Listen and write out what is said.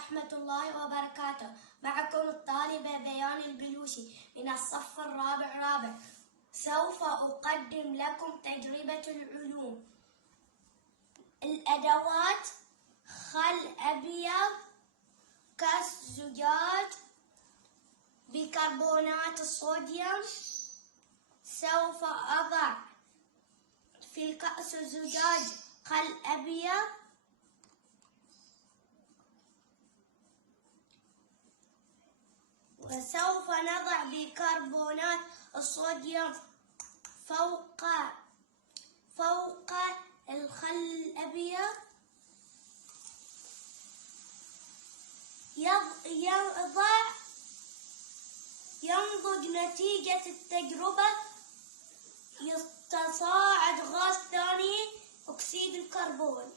ورحمة الله وبركاته. معكم الطالبة بيان البلوشي من الصف الرابع. سوف أقدم لكم تجربة العلوم. الأدوات: خل أبيض، كأس زجاج بكربونات الصوديوم. سوف أضع في كأس الزجاج خل أبيض وسوف نضع بيكربونات الصوديوم فوق الخل الأبيض. ينضج نتيجة التجربة، يتصاعد غاز ثاني أكسيد الكربون.